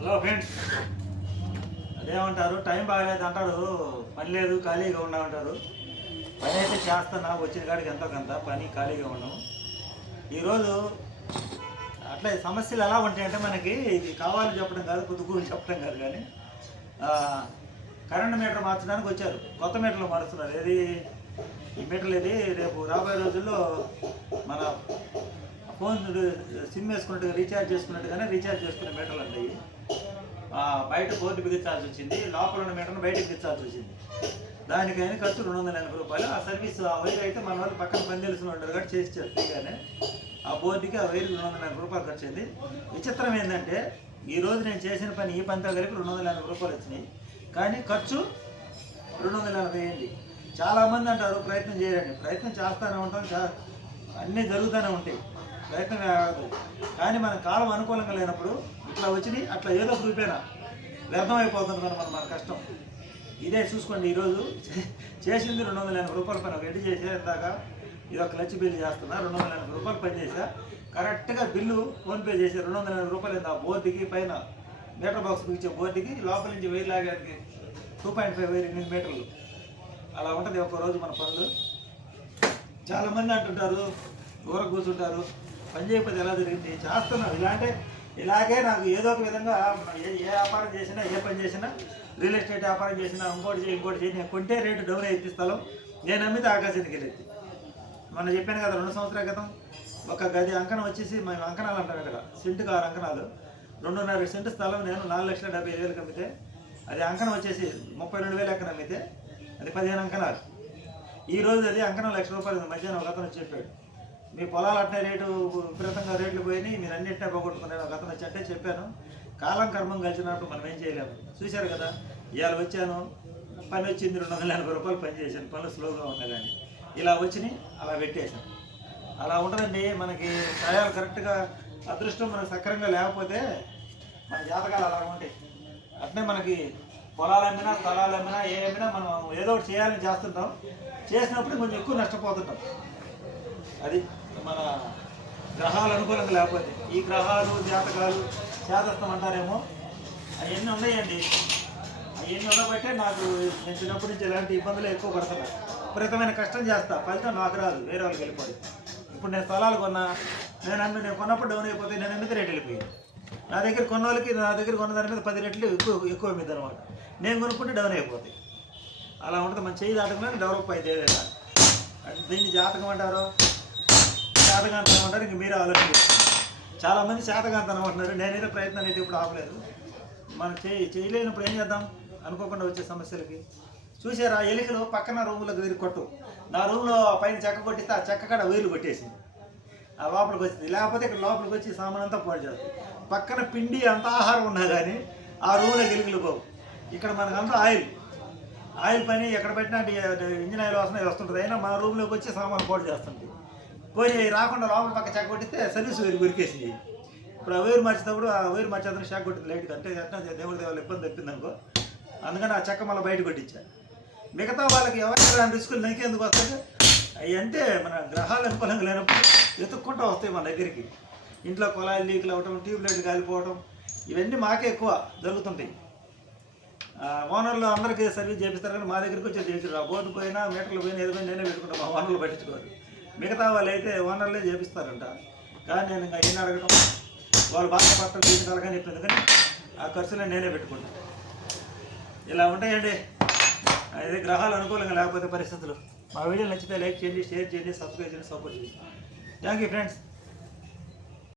Hello friends అదేమంటారు? Time బాగలేదు అంటారు పని లేదు ఖాళీగా ఉన్నా అంటారు పని అయితే చేస్తున్నా వచ్చిన కాడికి ఎంతో కొంత పని ఖాళీగా ఉన్నాము ఈరోజు అట్లా సమస్యలు ఎలా ఉంటాయంటే మనకి ఇది కావాలని చెప్పడం కాదు కుదుకూరు చెప్పడం కాదు కానీ కరెంటు కరెంట్ మీటర్ మార్చడానికి వచ్చారు. కొత్త మీటర్లు మారుస్తున్నారు. ఏది? ఈ మీటర్లు ఇది రేపు రాబోయే రోజుల్లో మన ఫోన్ సిమ్ వేసుకున్నట్టుగా రీఛార్జ్ చేసుకున్నట్టుగానే రీఛార్జ్ చేసుకునే మీటర్లు ఉన్నాయి బయట బోర్డు బిగించాల్సి వచ్చింది లోపల ఉన్న మీటర్ను బయటకు బిగించాల్సి వచ్చింది. దానికైనా ఖర్చు రెండు వందల ఎనభై రూపాయలు. ఆ సర్వీస్ ఆ వైర్ అయితే మన వాళ్ళు పక్కన పని తెలిసిన ఉంటారు కాబట్టి చేసి ఫ్రీగానే. ఆ బోర్డుకి ఆ వైర్ రెండు వందల ఎనభై రూపాయలు ఖర్చు అయింది. విచిత్రం ఏంటంటే ఈ రోజు నేను చేసిన పని ఈ పనితో కలిపి రెండు వందల ఎనభై రూపాయలు వచ్చినాయి. కానీ ఖర్చు రెండు వందల ఎనభై అయింది. చాలామంది అంటారు ప్రయత్నం చేయరండి ప్రయత్నం చేస్తూనే ఉంటాం అన్నీ జరుగుతూనే ఉంటాయి. ప్రయత్నం కాదు కానీ మన కాలం అనుకూలంగా లేనప్పుడు ఇట్లా వచ్చినాయి అట్లా ఏదో ఒక రూపేనా వ్యర్థం అయిపోతుంది మన మన కష్టం. ఇదే చూసుకోండి ఈరోజు. చేసింది రెండు వందల ఎనభై రూపాయల పని రెడీ చేసే ఇందాక ఇది ఒక లక్ష బిల్లు చేస్తున్నా రెండు వందల ఎనభై రూపాయలు పని చేసా. కరెక్ట్గా బిల్లు ఫోన్పే చేసి రెండు వందల ఎనభై రూపాయలు అయింది ఆ బోర్డుకి పైన. మీటర్ బాక్స్ ఇచ్చే బోర్డుకి లోపల నుంచి వెయ్యి లాగానికి టూ పాయింట్ ఫైవ్ వెయ్యి ఎనిమిది మీటర్లు. అలా ఉంటుంది ఒక రోజు మన పనులు. చాలామంది అంటుంటారు దూరం కూర్చుంటారు. పని చేయకపోతే ఎలా జరిగింది? ఇలా అంటే ఇలాగే నాకు ఏదో ఒక విధంగా ఏ ఏ వ్యాపారం చేసినా ఏ పని చేసినా రియల్ ఎస్టేట్ వ్యాపారం చేసినా ఇంకోటి చేయి ఇంకోటి చేయి నేను కొంటే రేటు డౌన్ అయితే స్థలం నేను అమ్మితే ఆకాశానికి వెళ్ళేది. మొన్న చెప్పాను కదా రెండు సంవత్సరాల క్రితం ఒక గది అంకణం వచ్చేసి మేము అంకణాలు అంటాం ఇక్కడ సెంటుకు ఆరు అంకణాలు. రెండున్నర సెంటు స్థలం నేను నాలుగు లక్షల డెబ్బై ఐదు వేలకు అమ్మితే అది అంకణం వచ్చేసి ముప్పై రెండు వేలు ఎక్కడ అమ్మితే అది పదిహేను అంకణాలు. ఈ రోజు అది అంకణం లక్ష రూపాయలు మధ్యాహ్నం ఒక అతను చెప్పాడు మీ పొలాలు అట్నే రేటు విపరీతంగా రేట్లు పోయినాయి మీరు అన్నింటినే పోగొట్టుకున్నారు ఒక అతను వచ్చి చెప్పాను. కాలం కర్మం కలిసినప్పుడు మనం ఏం చేయలేము. చూశారు కదా ఇవాళ వచ్చాను పని వచ్చింది రెండు వందల ఎనభై రూపాయలు పని చేశాను పనులు స్లోగా ఉన్నాయి కానీ ఇలా వచ్చినాయి అలా పెట్టేశాను. అలా ఉండదండి మనకి టయాలు కరెక్ట్గా అదృష్టం మనకు సక్రంగా లేకపోతే మన జాతకాలు అలా ఉంటాయి. అట్నే మనకి పొలాలు అమ్మినా స్థలాలు అమ్మినా ఏ అమ్మినా మనం ఏదో ఒకటి చేయాలని చేస్తుంటాం. చేసినప్పుడు కొంచెం ఎక్కువ నష్టపోతుంటాం. అది మన గ్రహాలు అనుకూలంగా లేకపోతే ఈ గ్రహాలు జాతకాలు శాతస్థం అంటారేమో అవన్నీ ఉన్నాయండి. అవన్నీ ఉండబట్టే నాకు నేను చిన్నప్పటి నుంచి ఎలాంటి ఇబ్బందులు ఎక్కువ పడతాను విపరీతమైన కష్టం చేస్తా. ఫలితం నాకు రాదు వేరే వాళ్ళకి వెళ్ళిపోయి. ఇప్పుడు నేను స్థలాలు కొన్నా నేను అమ్మి నేను కొన్నప్పుడు డౌన్ అయిపోతే నేను అమ్మితే రేట్ వెళ్ళిపోయాను నా దగ్గర కొన్న వాళ్ళకి నా దగ్గర కొన్న దాని మీద పది రేట్లు ఎక్కువ ఎక్కువ మీద అనమాట. నేను కొనుక్కుంటే డౌన్ అయిపోతాయి. అలా ఉంటుంది. మన చేయి దాటకుండా డెవలప్ అయితే ఏదైనా. దీన్ని జాతకం అంటారు. శాతకాంతనం అంటారు ఇంక మీరే ఆలోచించారు చాలామంది శాతకాంతనం అంటున్నారు నేనైతే ప్రయత్నం అయితే ఇప్పుడు ఆపలేదు. మనం చేయి చేయలేనప్పుడు ఏం చేద్దాం? అనుకోకుండా వచ్చే సమస్యలకి. చూసారా ఎలికలు పక్కన రూములకు తిరిగి కొట్టు. నా రూమ్లో పైన చెక్క కొట్టిస్తే ఆ చెక్క కాడ వేలు కొట్టేసింది ఆ లోపలికి వచ్చింది. లేకపోతే ఇక్కడ లోపలికి వచ్చి సామాన్ అంతా పాడు చేస్తుంది. పక్కన పిండి అంత ఆహారం ఉన్నా కానీ ఆ రూమ్లో ఎలుకలు పోవు. ఇక్కడ మనకంతా ఆయిల్. ఆయిల్ పని ఎక్కడ పెట్టినా ఇంజిన్ ఆయిల్ వస్తున్నాయి వస్తుంటుంది. అయినా మా రూమ్లోకి వచ్చి సామాన్ పాడు చేస్తుంది. పోయి రాకుండా లోపల పక్క చెక్క కొట్టితే సర్వీస్ వేరు గురికేసింది ఇప్పుడు ఆ వేరు మార్చేటప్పుడు ఆ వేరు మార్చేతను షాక్ కొట్టింది లైట్గా అంటే ఎట్లా దేవుడి దేవాళ్ళు ఇబ్బంది తప్పింది అనుకో. అందుకని ఆ చెక్క మళ్ళీ బయట కొట్టించా. మిగతా వాళ్ళకి ఎవరికి రిస్కులు నీకెందుకు వస్తుంది అవి అంటే మన గ్రహాలు అనుకూలంగా లేనప్పుడు వెతుక్కుంటూ వస్తాయి మన దగ్గరికి. ఇంట్లో కుళాయిలు లీకులు అవ్వటం ట్యూబ్ లైట్లు కాలిపోవటం ఇవన్నీ మాకే ఎక్కువ జరుగుతుంటాయి. ఓనర్లు అందరికీ సర్వీస్ చేపిస్తారు కానీ మా దగ్గరికి వచ్చి చేయించారు. ఆ బోర్డు పోయినా మీటర్లు పోయినా ఏదో నేనే పెట్టుకుంటాం. మా ఓనర్లు పట్టించుకోరు. మిగతా వాళ్ళు అయితే ఓనర్లే చేపిస్తారంట. కానీ నేను ఇంకా ఏం అడగడం వాళ్ళు బాగా పట్టలు తీసుకోవాలి కానీ చెప్పింది కానీ ఆ ఖర్చులో నేనే పెట్టుకుంటాను ఇలా ఉంటాయండి. అది గ్రహాలు అనుకూలంగా లేకపోతే పరిస్థితులు. మా వీడియో నచ్చితే లైక్ చేయండి షేర్ చేయండి సబ్స్క్రైబ్ చేయండి సపోర్ట్ చేయండి. Thank you friends